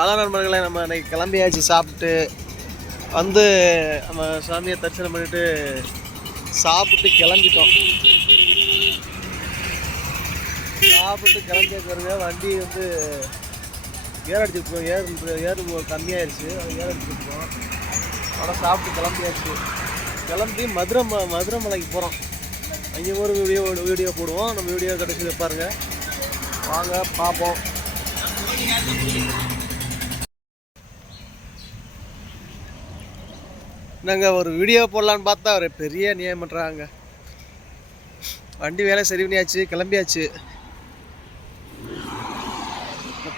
அதான் நண்பர்களே நம்ம இன்னைக்கு கிளம்பியாச்சு சாப்பிட்டு வந்து நம்ம சாமியை தரிசனம் பண்ணிட்டு சாப்பிட்டு கிளம்பிட்டோம். சாப்பிட்டு கிளம்பிய பாருங்க வண்டி வந்து ஏர் அடிச்சிருக்கோம் ஏர் ஏர் கம்மியாயிருச்சு. ஏர் அடிச்சிருக்கோம் ஆனால் சாப்பிட்டு கிளம்பியாச்சு. கிளம்பி மதுரை ம மதுரை மலைக்கு போகிறோம் அங்கே ஒரு வீடியோ வீடியோ போடுவோம். நம்ம வீடியோ கடைசியில் பாருங்கள் வாங்க பார்ப்போம். நாங்கள் ஒரு வீடியோ போடலான்னு பார்த்தா ஒரு பெரிய நியாயம் பண்ணுறாங்க வண்டி வேலை சரி பண்ணியாச்சு கிளம்பியாச்சு.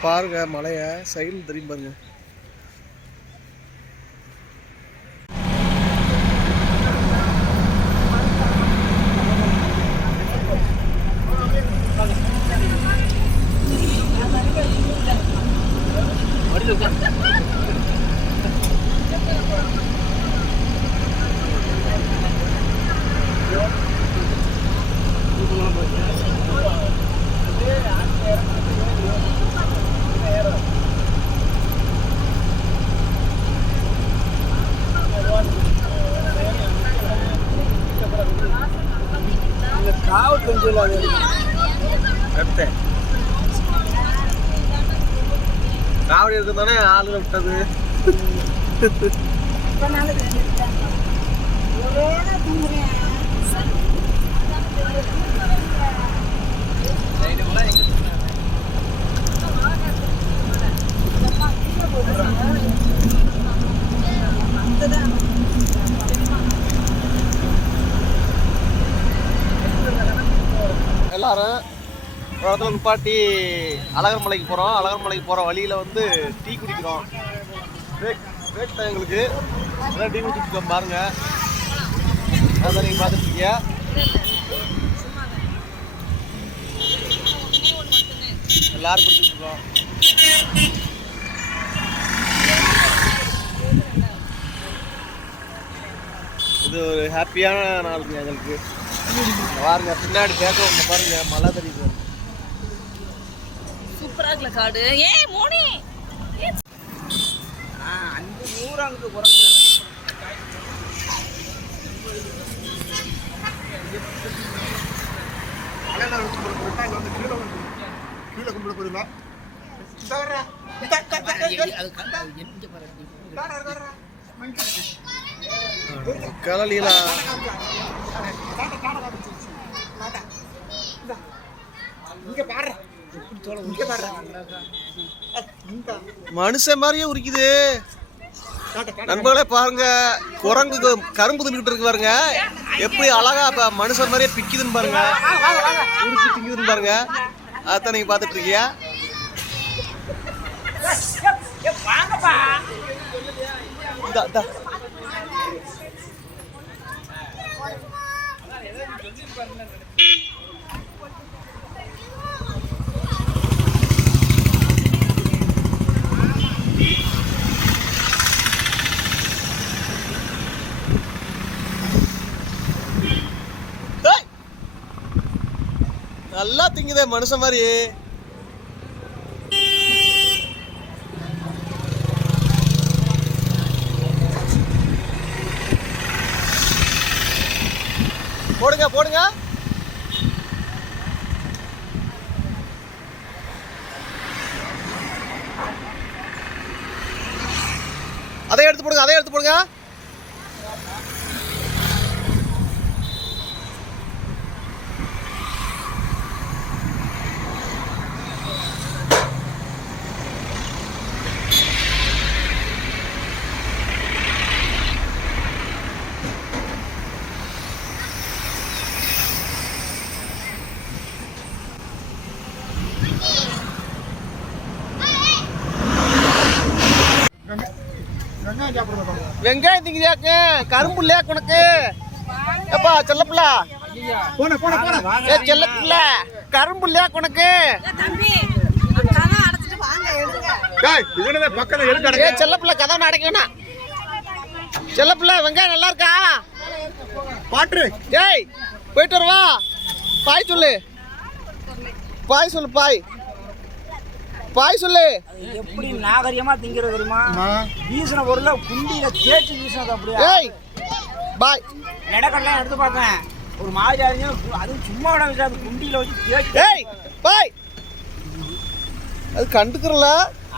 பாருங்க மலையை சைடில் தெரியும் பாருங்க. காவல் காவடி இருக்குதானே ஆளுங்க விட்டது. எல்லாரும் ஒரு இடத்துல நிப்பாட்டி அழகர் மலைக்கு போகிறோம் அழகர் மலைக்கு போகிற வழியில் வந்து டீ குடிக்கிறோம். பிரேக் பிரேக் டைம் எங்களுக்கு. அதான் டீ குடிச்சிருக்கோம் பாருங்க. அதான் நீங்கள் பார்த்துருக்கீங்க. எல்லாரும் குடிச்சிருக்கோம் இது ஒரு ஹாப்பியான நாள் எங்களுக்கு. பாருங்க பின்னாடி பேக்க ஒன்று பாருங்க மழை தெரியுது. இருக்குல்ல காடு. ஏய் மோனி! அஞ்சு நூறு அங்கே குறைஞ்சு கலலிலா மனுஷன் மாதிரியே உரிக்குது. நண்பர்களே பாருங்க. குரங்கு கரும்பு தின்னுட்டு இருக்கு பாருங்க. எப்படி அழகா இப்ப மனுஷன் மாதிரியே பிக்குதுன்னு பாருங்க. உரிச்சு திங்குதுன்னு பாருங்க. அதான் நீங்க பாத்துட்டு இருக்கீங்க. இந்தா, இந்தா. டேய். நல்லா திங்குதே மனுஷன் மாதிரி. போடுங்க போடுங்க. அதை எடுத்து போடுங்க அதை எடுத்து போடுங்க. வெங்காயம் திங்குதாக்க கரும்பு இல்லையா உனக்கு? எப்பா செல்லப்பிள்ள? ஏ செல்லப்பிள்ள கரும்பு இல்லையா உனக்கு? தம்பி கதை அடைச்சிட்டு வாங்க எடுங்க ஏ செல்லப்பிள்ள கதவை அடைக்க வேணாம் செல்லப்பிள்ள வெங்காயம் நல்லா இருக்கா? பாட்டு ஏய் போயிட்டு வரவா பாய் சொல்லு. பாய் சொல்லு பாய். பாய் சொல்லு. எப்படி நாகரிகமா திங்கிறது தெரியுமா? வீசின பொருளை குண்டியில தேய்ச்சி வீசினது அப்படியே? ஏய் பாய். நடக்கடலாம் எடுத்து பார்த்தேன். ஒரு மாதிரி அறிஞ்சு அதுவும் சும்மா விட வச்சு அது குண்டியில வச்சு தேய்ச்சி. ஏய் பாய். அது கண்டுக்கிறல.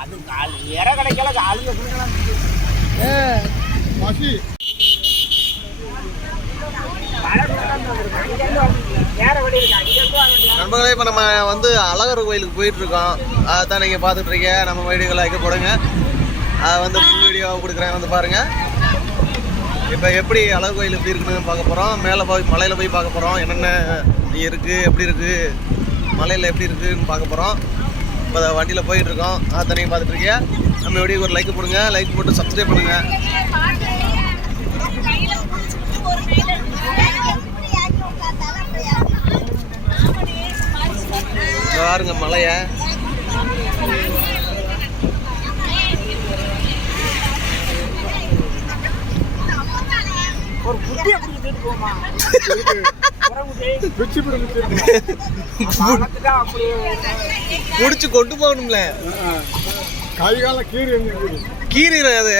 அது கால் இற கிடைக்கல அழுங்க குடிக்கலாம் மசி. நண்பர்களே இப்போ நம்ம வந்து அழகர் கோயிலுக்கு போயிட்டுருக்கோம். அதான் நீங்கள் பார்த்துட்டு நம்ம வீடியோவில் வைக்க போடுங்க. அதை வந்து ஃபுல் வீடியோ கொடுக்குறேன். வந்து பாருங்கள் இப்போ எப்படி அழகு கோயில் எப்படி இருக்குன்னு பார்க்க போகிறோம் மேலே போய் மலையில் போய் பார்க்க போகிறோம் என்னென்ன இருக்குது எப்படி இருக்குது மலையில் எப்படி இருக்குதுன்னு பார்க்க போகிறோம் இப்போ வண்டியில் போயிட்டுருக்கோம். அதை நீங்கள் பார்த்துட்ருக்கீங்க. நம்ம வீடியோக்கு ஒரு லைக் போடுங்க லைக் போட்டு சப்ஸ்கிரைப் பண்ணுங்கள் வளர்த்துட்டா அப்படியே பிடிச்சி கொண்டு போகணும்ல. கை கால கீறி கீரிடும் அது.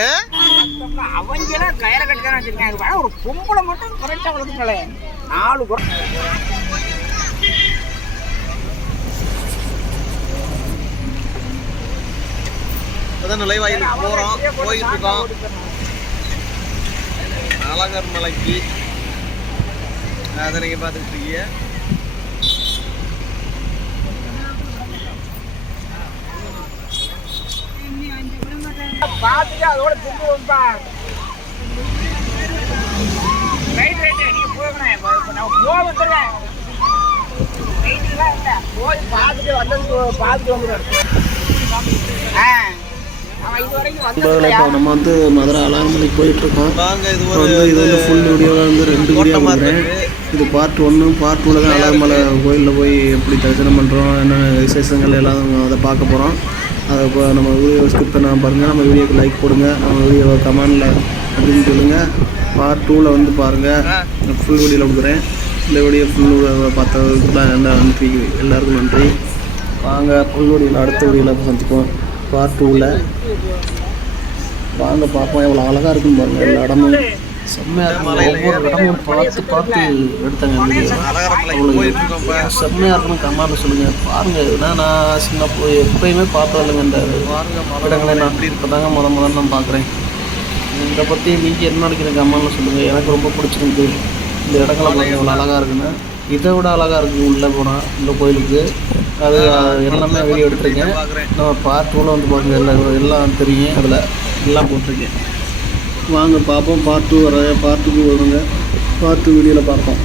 அவங்க எல்லாம் கயிறை கட்டி தான் வச்சிருக்காங்க. ஆனா ஒரு பொம்பளை மட்டும் கரெக்டா வளர்த்துக்கல நாலு குறை. இப்போதான் நுழைவாயிலுக்கு போகிறோம் போயிட்டு இருக்கோம் அழகர் மலைக்கு. அதை நீங்கள் பார்த்துட்டு இருக்கீங்க பார்த்துட்டு அதோட திரும்பி வந்தா ரைட் ரைட் நீ போகணும் நான் போக வந்துடுறேன் போய் பார்த்துட்டு வந்ததுக்கு பார்த்துட்டு வந்துடுறேன். ஆ. இப்போ நம்ம வந்து மதுரை அலாமலைக்கு போயிட்டு இருக்கோம் வாங்க இது இப்போ வந்து இது வந்து ஃபுல் வீடியோவாக வந்து ரெண்டு வீடியோ இருக்கு. இது பார்ட் ஒன்று பார்ட் டூவில் தான் அலாமலை கோயிலில் போய் எப்படி தரிசனம் பண்ணுறோம் என்னென்ன விசேஷங்கள் எல்லாம் அதை பார்க்க போகிறோம் அதை இப்போ நம்ம வீடியோ ஸ்கிப் பண்ணாம பாருங்கள் நம்ம வீடியோக்கு லைக் போடுங்க. நம்ம வீடியோவை கமெண்டில் அப்படின்னு சொல்லுங்கள் பார்ட் டூவில் வந்து பாருங்கள் ஃபுல் வீடியோவில் கொடுக்குறேன். இந்த வீடியோ ஃபுல் பார்த்ததுக்குலாம் என்ன நன்றி. எல்லாருக்கும் நன்றி. வாங்க ஃபுல் வீடியோவில் அடுத்த வீடியோவில் சந்திப்போம். பார்ட் டூவில் வாங்க பார்ப்போம் எவ்வளோ அழகாக இருக்குன்னு பாருங்க. எல்லா இடமும் செம்மையாக இருக்கும் ஒவ்வொரு இடமும் பார்த்து பார்த்து எடுத்தாங்க. அவ்வளோ செம்மையாக இருக்கணும் கமெண்ட்ல சொல்லுங்கள் பாருங்கள் ஏன்னா நான் சின்ன போய் எப்பயுமே பார்த்தது இல்லைங்க இந்த இடங்களை. நான் இப்போ தாங்க முத முதல்ல நான் பார்க்குறேன். இதை பற்றி நீங்கள் என்ன நினைக்கிறீங்க? கமெண்ட்ல சொல்லுங்கள் எனக்கு ரொம்ப பிடிச்சிருக்கு இந்த இடங்களை எவ்வளோ அழகாக இருக்குன்னு. இதை விட அழகாக இருக்குது உள்ளே போனால் இந்த கோயிலுக்கு. அது எல்லாமே வீடியோ எடுத்திருக்கேன். நம்ம பார்ட் டூவில் வந்து பாருங்க எல்லாம் எல்லாம் தெரியும் அதில். எல்லாம் போட்டிருக்கேன். வாங்க பார்ப்போம். பார்ட் டூ வர பார்ட் டூ வருங்க. பார்ட் டூ வீடியோவில் பார்ப்போம்.